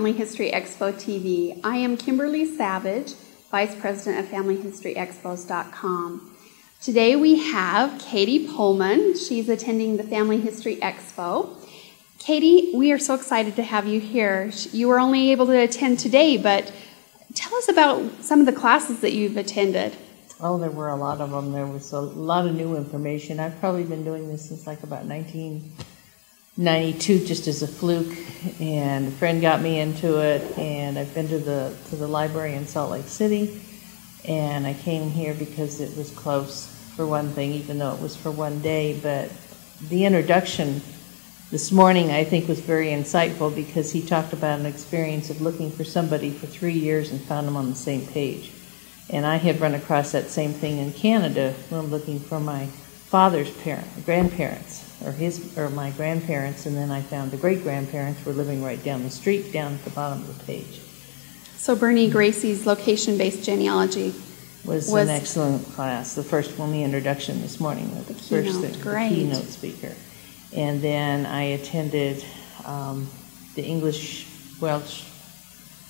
Family History Expo TV. I am Kimberly Savage, Vice President of FamilyHistoryExpos.com. Today we have Kaiti Poehlmann. She's attending the Family History Expo. Kaiti, we are so excited to have you here. You were only able to attend today, but tell us about some of the classes that you've attended. Oh, there were a lot of them. There was a lot of new information. I've probably been doing this since like about 1992, just as a fluke, and a friend got me into it, and I've been to the library in Salt Lake City, and I came here because it was close, for one thing, even though it was for one day. But the introduction this morning, I think, was very insightful because he talked about an experience of looking for somebody for 3 years and found them on the same page. And I had run across that same thing in Canada when I'm looking for my father's grandparents, or my grandparents, and then I found the great-grandparents were living right down the street, down at the bottom of the page. So Bernie Gracie's location-based genealogy was an excellent class. The first one, the introduction this morning, the keynote speaker. And then I attended the English-Welsh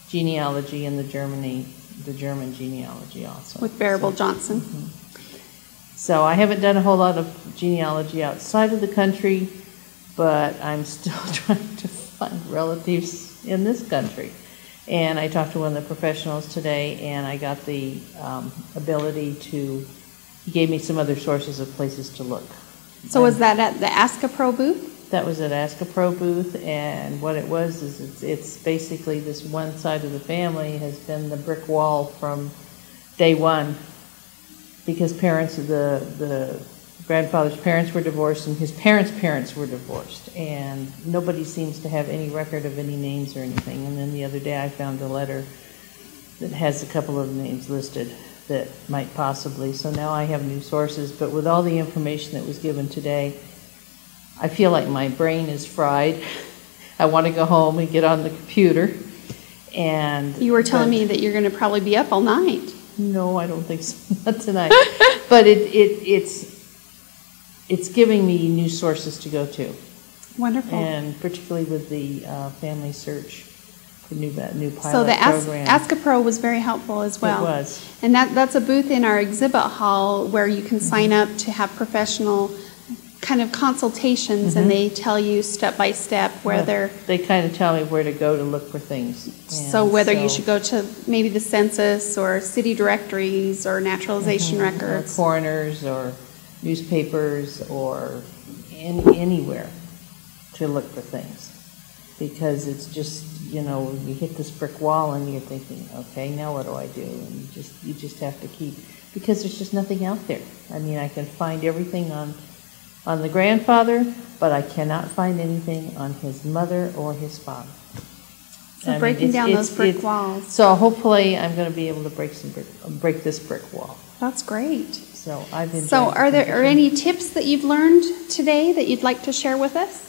genealogy and the German genealogy also. With Bearable Johnson. Mm-hmm. So I haven't done a whole lot of genealogy outside of the country, but I'm still trying to find relatives in this country. And I talked to one of the professionals today, and I got the ability to, he gave me some other sources of places to look. So was that at the ASCAPro booth? That was at ASCAPro booth, and what it was is it's basically this one side of the family has been the brick wall from day one, because the grandfather's parents were divorced and his parents' parents were divorced, and nobody seems to have any record of any names or anything. And then the other day I found a letter that has a couple of names listed that might possibly, so now I have new sources. But with all the information that was given today, I feel like my brain is fried. I want to go home and get on the computer. And you were telling me that you're going to probably be up all night. No, I don't think so. Not tonight. But it's giving me new sources to go to. Wonderful. And particularly with the family search for new pilot so the program. ASCAPro was very helpful as well. It was. And that's a booth in our exhibit hall where you can sign up to have professional kind of consultations, and they tell you step by step whether they kind of tell me where to go to look for things. So whether you should go to maybe the census or city directories or naturalization records, or coroners or newspapers or anywhere to look for things, because it's just, you know, you hit this brick wall and you're thinking, okay, now what do I do? And you just have to keep, because there's just nothing out there. I mean, I can find everything on the grandfather, but I cannot find anything on his mother or his father. So breaking down those brick walls. So hopefully I'm going to be able to break this brick wall. That's great. So I've enjoyed. So are there any tips that you've learned today that you'd like to share with us?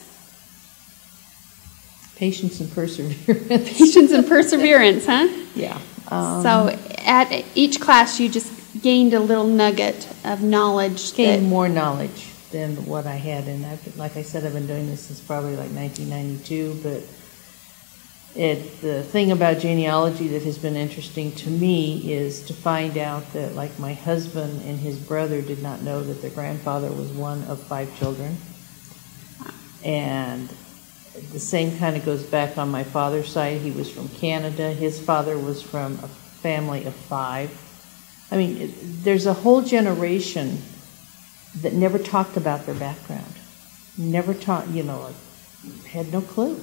Patience and perseverance. Patience and perseverance, huh? Yeah. So at each class you just gained a little nugget of knowledge. Gained more knowledge than what I had, and like I said, I've been doing this since probably like 1992. But the thing about genealogy that has been interesting to me is to find out that, like, my husband and his brother did not know that their grandfather was one of 5 children, and the same kind of goes back on my father's side. He was from Canada. His father was from a family of 5. I mean, there's a whole generation that never talked about their background, never taught, you know, had no clue.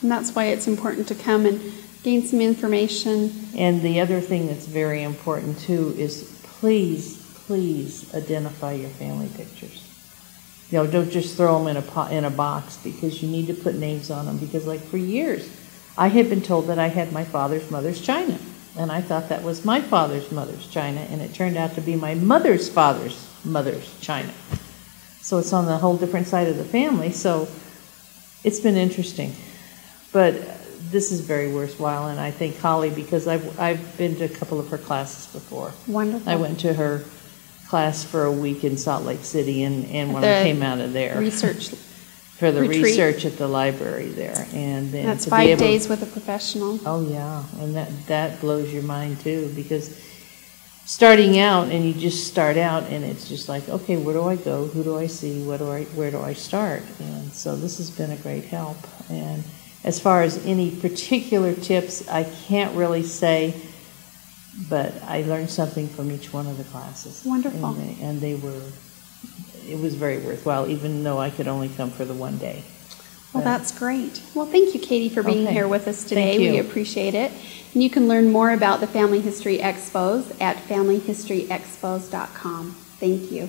And that's why it's important to come and gain some information. And the other thing that's very important too is please identify your family pictures. You know, don't just throw them in a box, because you need to put names on them. Because, like, for years I had been told that I had my father's mother's china, and I thought that was my father's mother's china, and it turned out to be my mother's father's mother's china. So it's on the whole different side of the family. So it's been interesting, but this is very worthwhile. And I thank Holly, because I've been to a couple of her classes before. Wonderful. I went to her class for a week in Salt Lake City, and when I came out of there, for the retreat. research at the library there. And then That's to be 5 able- days with a professional. Oh, yeah, and that blows your mind too, because starting out, and you just start out, and it's just like, okay, where do I go? Who do I see? Where do I start? And so this has been a great help. And as far as any particular tips, I can't really say, but I learned something from each one of the classes. Wonderful. And it was very worthwhile, even though I could only come for the one day. Well, that's great. Well, thank you, Katie, for being Okay. here with us today. Thank you. We appreciate it. And you can learn more about the Family History Expos at familyhistoryexpos.com. Thank you.